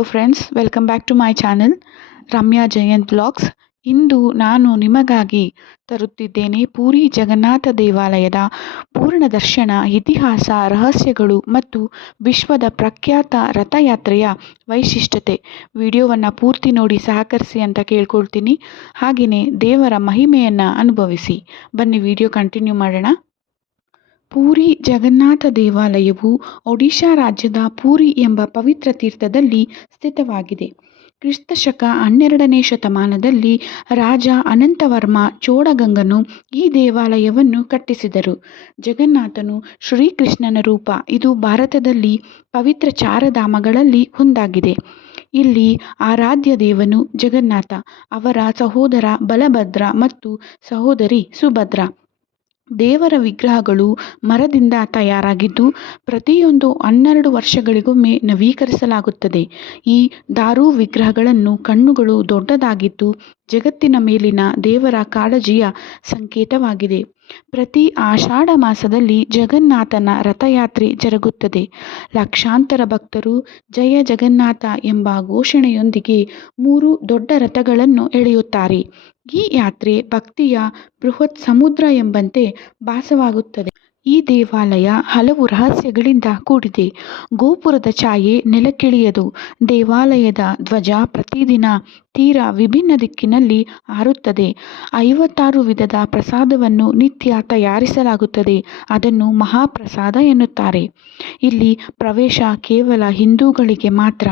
Hello friends, welcome back to my channel Ramya Jayanth blogs. ಇಂದು ನಾನು ನಿಮಗಾಗಿ ತರುತ್ತಿದ್ದೇನೆ ಪೂರಿ ಜಗನ್ನಾಥ ದೇವಾಲಯದ ಪೂರ್ಣ ದರ್ಶನ, ಇತಿಹಾಸ, ರಹಸ್ಯಗಳು ಮತ್ತು ವಿಶ್ವದ ಪ್ರಖ್ಯಾತ ರಥಯಾತ್ರೆಯ ವೈಶಿಷ್ಟ್ಯತೆ. ವಿಡಿಯೋವನ್ನು ಪೂರ್ತಿ ನೋಡಿ ಸಹಕರಿಸಿ ಅಂತ ಕೇಳ್ಕೊಳ್ತೀನಿ. ಹಾಗೆಯೇ ದೇವರ ಮಹಿಮೆಯನ್ನು ಅನುಭವಿಸಿ. ಬನ್ನಿ ವಿಡಿಯೋ ಕಂಟಿನ್ಯೂ ಮಾಡೋಣ. ಪೂರಿ ಜಗನ್ನಾಥ ದೇವಾಲಯವು ಒಡಿಶಾ ರಾಜ್ಯದ ಪೂರಿ ಎಂಬ ಪವಿತ್ರ ತೀರ್ಥದಲ್ಲಿ ಸ್ಥಿತವಾಗಿದೆ. ಕ್ರಿಸ್ತಶಕ 12ನೇ ಶತಮಾನದಲ್ಲಿ ರಾಜ ಅನಂತವರ್ಮ ಚೋಡಗಂಗನು ಈ ದೇವಾಲಯವನ್ನು ಕಟ್ಟಿಸಿದರು. ಜಗನ್ನಾಥನು ಶ್ರೀಕೃಷ್ಣನ ರೂಪ. ಇದು ಭಾರತದಲ್ಲಿ ಪವಿತ್ರ ಚಾರಧಾಮಗಳಲ್ಲಿ ಒಂದಾಗಿದೆ. ಇಲ್ಲಿ ಆರಾಧ್ಯ ದೇವನು ಜಗನ್ನಾಥ, ಅವರ ಸಹೋದರ ಬಲಭದ್ರ ಮತ್ತು ಸಹೋದರಿ ಸುಭದ್ರ. ದೇವರ ವಿಗ್ರಹಗಳು ಮರದಿಂದ ತಯಾರಾಗಿದ್ದು ಪ್ರತಿಯೊಂದು 12 ವರ್ಷಗಳಿಗೊಮ್ಮೆ ನವೀಕರಿಸಲಾಗುತ್ತದೆ. ಈ ದಾರು ವಿಗ್ರಹಗಳನ್ನು ಕಣ್ಣುಗಳು ದೊಡ್ಡದಾಗಿದ್ದು ಜಗತ್ತಿನ ಮೇಲಿನ ದೇವರ ಕಾಳಜಿಯ ಸಂಕೇತವಾಗಿದೆ. ಪ್ರತಿ ಆಷಾಢ ಮಾಸದಲ್ಲಿ ಜಗನ್ನಾಥನ ರಥಯಾತ್ರೆ ಜರುಗುತ್ತದೆ. ಲಕ್ಷಾಂತರ ಭಕ್ತರು ಜಯ ಜಗನ್ನಾಥ ಎಂಬ ಘೋಷಣೆಯೊಂದಿಗೆ 3 ದೊಡ್ಡ ರಥಗಳನ್ನು ಎಳೆಯುತ್ತಾರೆ. ಈ ಯಾತ್ರೆ ಭಕ್ತಿಯ ಬೃಹತ್ ಸಮುದ್ರ ಎಂಬಂತೆ ಭಾಸವಾಗುತ್ತದೆ. ಈ ದೇವಾಲಯ ಹಲವು ರಹಸ್ಯಗಳಿಂದ ಕೂಡಿದೆ. ಗೋಪುರದ ಛಾಯೆ ನೆಲಕ್ಕಿಳಿಯದು. ದೇವಾಲಯದ ಧ್ವಜ ಪ್ರತಿದಿನ ತೀರಾ ವಿಭಿನ್ನ ದಿಕ್ಕಿನಲ್ಲಿ ಹಾರುತ್ತದೆ. 56 ವಿಧದ ಪ್ರಸಾದವನ್ನು ನಿತ್ಯ ತಯಾರಿಸಲಾಗುತ್ತದೆ. ಅದನ್ನು ಮಹಾಪ್ರಸಾದ ಎನ್ನುತ್ತಾರೆ. ಇಲ್ಲಿ ಪ್ರವೇಶ ಕೇವಲ ಹಿಂದೂಗಳಿಗೆ ಮಾತ್ರ.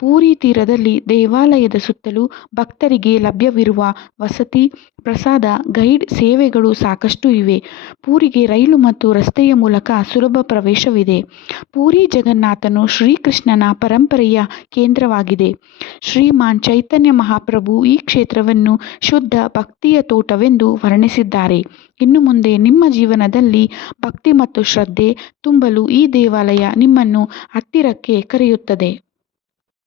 ಪೂರಿ ತೀರದಲ್ಲಿ ದೇವಾಲಯದ ಸುತ್ತಲೂ ಭಕ್ತರಿಗೆ ಲಭ್ಯವಿರುವ ವಸತಿ, ಪ್ರಸಾದ, ಗೈಡ್ ಸೇವೆಗಳು ಸಾಕಷ್ಟು ಇವೆ. ಪೂರಿಗೆ ರೈಲು ಮತ್ತು ರಸ್ತೆಯ ಮೂಲಕ ಸುಲಭ ಪ್ರವೇಶವಿದೆ. ಪೂರಿ ಜಗನ್ನಾಥನು ಶ್ರೀಕೃಷ್ಣನ ಪರಂಪರೆಯ ಕೇಂದ್ರವಾಗಿದೆ. ಶ್ರೀಮಾನ್ ಚೈತನ್ಯ ಮಹಾಪ್ರಭು ಈ ಕ್ಷೇತ್ರವನ್ನು ಶುದ್ಧ ಭಕ್ತಿಯ ತೋಟವೆಂದು ವರ್ಣಿಸಿದ್ದಾರೆ. ಇನ್ನು ಮುಂದೆ ನಿಮ್ಮ ಜೀವನದಲ್ಲಿ ಭಕ್ತಿ ಮತ್ತು ಶ್ರದ್ಧೆ ತುಂಬಲು ಈ ದೇವಾಲಯ ನಿಮ್ಮನ್ನು ಹತ್ತಿರಕ್ಕೆ ಕರೆಯುತ್ತದೆ.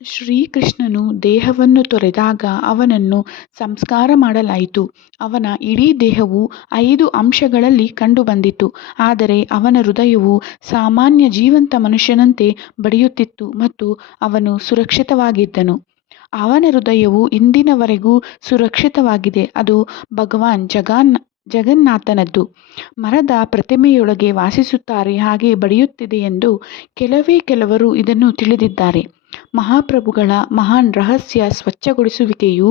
ಶ್ರೀಕೃಷ್ಣನು ದೇಹವನ್ನು ತೊರೆದಾಗ ಅವನನ್ನು ಸಂಸ್ಕಾರ ಮಾಡಲಾಯಿತು. ಅವನ ಇಡೀ ದೇಹವು 5 ಅಂಶಗಳಲ್ಲಿ ಕಂಡುಬಂದಿತು. ಆದರೆ ಅವನ ಹೃದಯವು ಸಾಮಾನ್ಯ ಜೀವಂತ ಮನುಷ್ಯನಂತೆ ಬಡಿಯುತ್ತಿತ್ತು ಮತ್ತು ಅವನು ಸುರಕ್ಷಿತವಾಗಿದ್ದನು. ಅವನ ಹೃದಯವು ಇಂದಿನವರೆಗೂ ಸುರಕ್ಷಿತವಾಗಿದೆ. ಅದು ಭಗವಾನ್ ಜಗನ್ನಾಥನದ್ದು. ಮರದ ಪ್ರತಿಮೆಯೊಳಗೆ ವಾಸಿಸುತ್ತಾರೆ, ಹಾಗೆ ಬಡಿಯುತ್ತಿದೆ ಎಂದು ಕೆಲವರು ಇದನ್ನು ತಿಳಿದಿದ್ದಾರೆ. ಮಹಾಪ್ರಭುಗಳ ಮಹಾನ್ ರಹಸ್ಯ ಸ್ವಚ್ಛಗೊಳಿಸುವಿಕೆಯು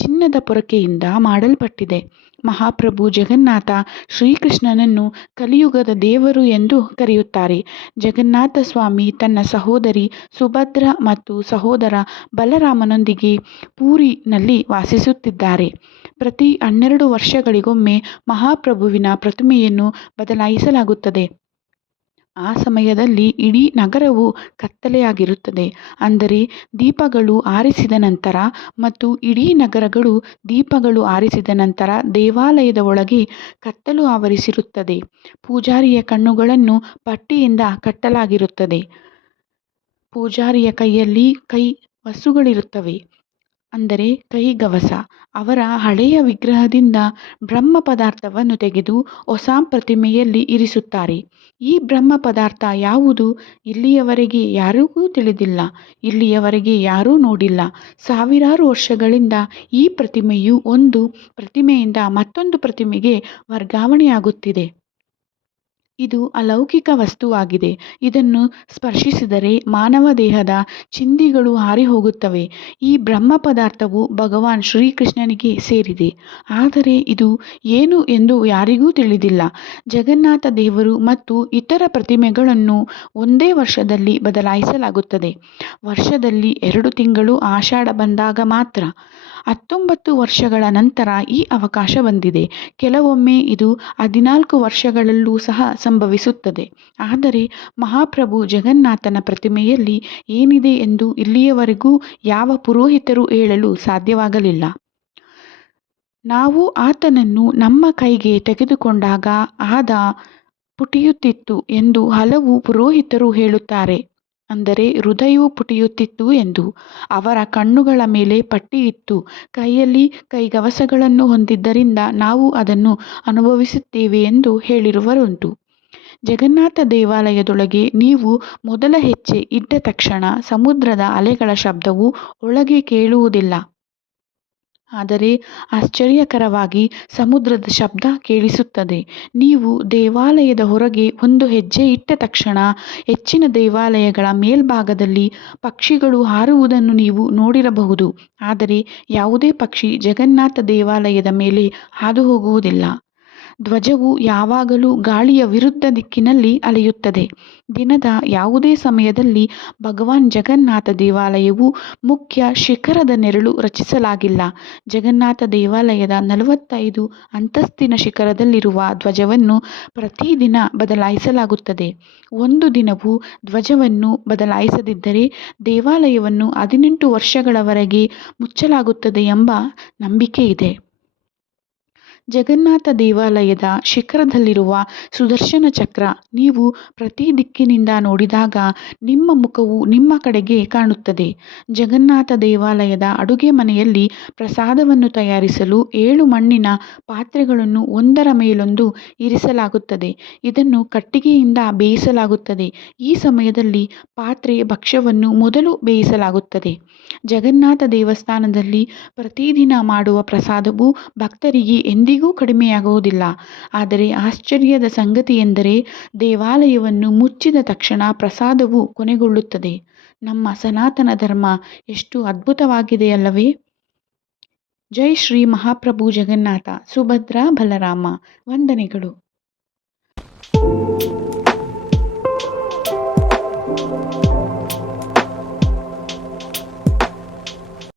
ಚಿನ್ನದ ಪೊರಕೆಯಿಂದ ಮಾಡಲ್ಪಟ್ಟಿದೆ. ಮಹಾಪ್ರಭು ಜಗನ್ನಾಥ ಶ್ರೀಕೃಷ್ಣನನ್ನು ಕಲಿಯುಗದ ದೇವರು ಎಂದು ಕರೆಯುತ್ತಾರೆ. ಜಗನ್ನಾಥ ಸ್ವಾಮಿ ತನ್ನ ಸಹೋದರಿ ಸುಭದ್ರ ಮತ್ತು ಸಹೋದರ ಬಲರಾಮನೊಂದಿಗೆ ಪೂರಿನಲ್ಲಿ ವಾಸಿಸುತ್ತಿದ್ದಾರೆ. ಪ್ರತಿ 12 ವರ್ಷಗಳಿಗೊಮ್ಮೆ ಮಹಾಪ್ರಭುವಿನ ಪ್ರತಿಮೆಯನ್ನು ಬದಲಾಯಿಸಲಾಗುತ್ತದೆ. ಆ ಸಮಯದಲ್ಲಿ ಇಡೀ ನಗರವು ಕತ್ತಲೆಯಾಗಿರುತ್ತದೆ. ಅಂದರೆ ದೀಪಗಳು ಆರಿಸಿದ ನಂತರ ಮತ್ತು ಇಡೀ ನಗರಗಳು ದೀಪಗಳು ಆರಿಸಿದ ನಂತರ ದೇವಾಲಯದ ಒಳಗೆ ಕತ್ತಲು ಆವರಿಸಿರುತ್ತದೆ. ಪೂಜಾರಿಯ ಕಣ್ಣುಗಳನ್ನು ಪಟ್ಟಿಯಿಂದ ಕಟ್ಟಲಾಗಿರುತ್ತದೆ. ಪೂಜಾರಿಯ ಕೈಯಲ್ಲಿ ಕೈವಸುಗಳಿರುತ್ತವೆ, ಅಂದರೆ ಕೈಗವಸ. ಅವರ ಹಳೆಯ ವಿಗ್ರಹದಿಂದ ಬ್ರಹ್ಮ ಪದಾರ್ಥವನ್ನು ತೆಗೆದು ಹೊಸ ಪ್ರತಿಮೆಯಲ್ಲಿ ಇರಿಸುತ್ತಾರೆ. ಈ ಬ್ರಹ್ಮ ಪದಾರ್ಥ ಯಾವುದು? ಇಲ್ಲಿಯವರೆಗೆ ಯಾರಿಗೂ ತಿಳಿದಿಲ್ಲ. ಇಲ್ಲಿಯವರೆಗೆ ಯಾರೂ ನೋಡಿಲ್ಲ. ಸಾವಿರಾರು ವರ್ಷಗಳಿಂದ ಈ ಪ್ರತಿಮೆಯು ಒಂದು ಪ್ರತಿಮೆಯಿಂದ ಮತ್ತೊಂದು ಪ್ರತಿಮೆಗೆ ವರ್ಗಾವಣೆಯಾಗುತ್ತಿದೆ. ಇದು ಅಲೌಕಿಕ ವಸ್ತುವಾಗಿದೆ. ಇದನ್ನು ಸ್ಪರ್ಶಿಸಿದರೆ ಮಾನವ ದೇಹದ ಚಿಂದಿಗಳು ಹಾರಿಹೋಗುತ್ತವೆ. ಈ ಬ್ರಹ್ಮ ಪದಾರ್ಥವು ಭಗವಾನ್ ಶ್ರೀಕೃಷ್ಣನಿಗೆ ಸೇರಿದೆ. ಆದರೆ ಇದು ಏನು ಎಂದು ಯಾರಿಗೂ ತಿಳಿದಿಲ್ಲ. ಜಗನ್ನಾಥ ದೇವರು ಮತ್ತು ಇತರ ಪ್ರತಿಮೆಗಳನ್ನು ಒಂದೇ ವರ್ಷದಲ್ಲಿ ಬದಲಾಯಿಸಲಾಗುತ್ತದೆ. ವರ್ಷದಲ್ಲಿ 2 ತಿಂಗಳು ಆಷಾಢ ಬಂದಾಗ ಮಾತ್ರ. 19 ವರ್ಷಗಳ ನಂತರ ಈ ಅವಕಾಶ ಬಂದಿದೆ. ಕೆಲವೊಮ್ಮೆ ಇದು 14 ವರ್ಷಗಳಲ್ಲೂ ಸಹ ಸಂಭವಿಸುತ್ತದೆ. ಆದರೆ ಮಹಾಪ್ರಭು ಜಗನ್ನಾಥನ ಪ್ರತಿಮೆಯಲ್ಲಿ ಏನಿದೆ ಎಂದು ಇಲ್ಲಿಯವರೆಗೂ ಯಾವ ಪುರೋಹಿತರು ಹೇಳಲು ಸಾಧ್ಯವಾಗಲಿಲ್ಲ. ನಾವು ಆತನನ್ನು ನಮ್ಮ ಕೈಗೆ ತೆಗೆದುಕೊಂಡಾಗ ಆದ ಪುಟಿಯುತ್ತಿತ್ತು ಎಂದು ಹಲವು ಪುರೋಹಿತರು ಹೇಳುತ್ತಾರೆ. ಅಂದರೆ ಹೃದಯವು ಪುಟಿಯುತ್ತಿತ್ತು ಎಂದು. ಅವರ ಕಣ್ಣುಗಳ ಮೇಲೆ ಪಟ್ಟಿ ಇತ್ತು. ಕೈಯಲ್ಲಿ ಕೈಗವಸಗಳನ್ನು ಹೊಂದಿದ್ದರಿಂದ ನಾವು ಅದನ್ನು ಅನುಭವಿಸುತ್ತೇವೆ ಎಂದು ಹೇಳಿರುವರುಂಟು. ಜಗನ್ನಾಥ ದೇವಾಲಯದೊಳಗೆ ನೀವು ಮೊದಲ ಹೆಜ್ಜೆ ಇಟ್ಟ ತಕ್ಷಣ ಸಮುದ್ರದ ಅಲೆಗಳ ಶಬ್ದವು ಒಳಗೆ ಕೇಳುವುದಿಲ್ಲ. ಆದರೆ ಆಶ್ಚರ್ಯಕರವಾಗಿ ಸಮುದ್ರದ ಶಬ್ದ ಕೇಳಿಸುತ್ತದೆ. ನೀವು ದೇವಾಲಯದ ಹೊರಗೆ ಒಂದು ಹೆಜ್ಜೆ ಇಟ್ಟ ತಕ್ಷಣ ಹೆಚ್ಚಿನ ದೇವಾಲಯಗಳ ಮೇಲ್ಭಾಗದಲ್ಲಿ ಪಕ್ಷಿಗಳು ಹಾರುವುದನ್ನು ನೀವು ನೋಡಿರಬಹುದು. ಆದರೆ ಯಾವುದೇ ಪಕ್ಷಿ ಜಗನ್ನಾಥ ದೇವಾಲಯದ ಮೇಲೆ ಹಾದುಹೋಗುವುದಿಲ್ಲ. ಧ್ವಜವು ಯಾವಾಗಲೂ ಗಾಳಿಯ ವಿರುದ್ಧ ದಿಕ್ಕಿನಲ್ಲಿ ಅಲೆಯುತ್ತದೆ. ದಿನದ ಯಾವುದೇ ಸಮಯದಲ್ಲಿ ಭಗವಾನ್ ಜಗನ್ನಾಥ ದೇವಾಲಯವು ಮುಖ್ಯ ಶಿಖರದ ನೆರಳು ರಚಿಸಲಾಗಿಲ್ಲ. ಜಗನ್ನಾಥ ದೇವಾಲಯದ 45 ಅಂತಸ್ತಿನ ಶಿಖರದಲ್ಲಿರುವ ಧ್ವಜವನ್ನು ಪ್ರತಿದಿನ ಬದಲಾಯಿಸಲಾಗುತ್ತದೆ. ಒಂದು ದಿನವೂ ಧ್ವಜವನ್ನು ಬದಲಾಯಿಸದಿದ್ದರೆ ದೇವಾಲಯವನ್ನು 18 ವರ್ಷಗಳವರೆಗೆ ಮುಚ್ಚಲಾಗುತ್ತದೆ ಎಂಬ ನಂಬಿಕೆಯಿದೆ. ಜಗನ್ನಾಥ ದೇವಾಲಯದ ಶಿಖರದಲ್ಲಿರುವ ಸುದರ್ಶನ ಚಕ್ರ ನೀವು ಪ್ರತಿ ದಿಕ್ಕಿನಿಂದ ನೋಡಿದಾಗ ನಿಮ್ಮ ಮುಖವು ನಿಮ್ಮ ಕಡೆಗೆ ಕಾಣುತ್ತದೆ. ಜಗನ್ನಾಥ ದೇವಾಲಯದ ಅಡುಗೆ ಮನೆಯಲ್ಲಿ ಪ್ರಸಾದವನ್ನು ತಯಾರಿಸಲು 7 ಮಣ್ಣಿನ ಪಾತ್ರೆಗಳನ್ನು ಒಂದರ ಮೇಲೊಂದು ಇರಿಸಲಾಗುತ್ತದೆ. ಇದನ್ನು ಕಟ್ಟಿಗೆಯಿಂದ ಬೇಯಿಸಲಾಗುತ್ತದೆ. ಈ ಸಮಯದಲ್ಲಿ ಪಾತ್ರೆ ಭಕ್ಷ್ಯವನ್ನು ಮೊದಲು ಬೇಯಿಸಲಾಗುತ್ತದೆ. ಜಗನ್ನಾಥ ದೇವಸ್ಥಾನದಲ್ಲಿ ಪ್ರತಿದಿನ ಮಾಡುವ ಪ್ರಸಾದವು ಭಕ್ತರಿಗೆ ಎಂದಿಗೂ ಕಡಿಮೆಯಾಗುವುದಿಲ್ಲ. ಆದರೆ ಆಶ್ಚರ್ಯದ ಸಂಗತಿಯೆಂದರೆ ದೇವಾಲಯವನ್ನು ಮುಚ್ಚಿದ ತಕ್ಷಣ ಪ್ರಸಾದವು ಕೊನೆಗೊಳ್ಳುತ್ತದೆ. ನಮ್ಮ ಸನಾತನ ಧರ್ಮ ಎಷ್ಟು ಅದ್ಭುತವಾಗಿದೆಯಲ್ಲವೇ. ಜೈ ಶ್ರೀ ಮಹಾಪ್ರಭು ಜಗನ್ನಾಥ. ಸುಭದ್ರಾ ಬಲರಾಮ. ವಂದನೆಗಳು.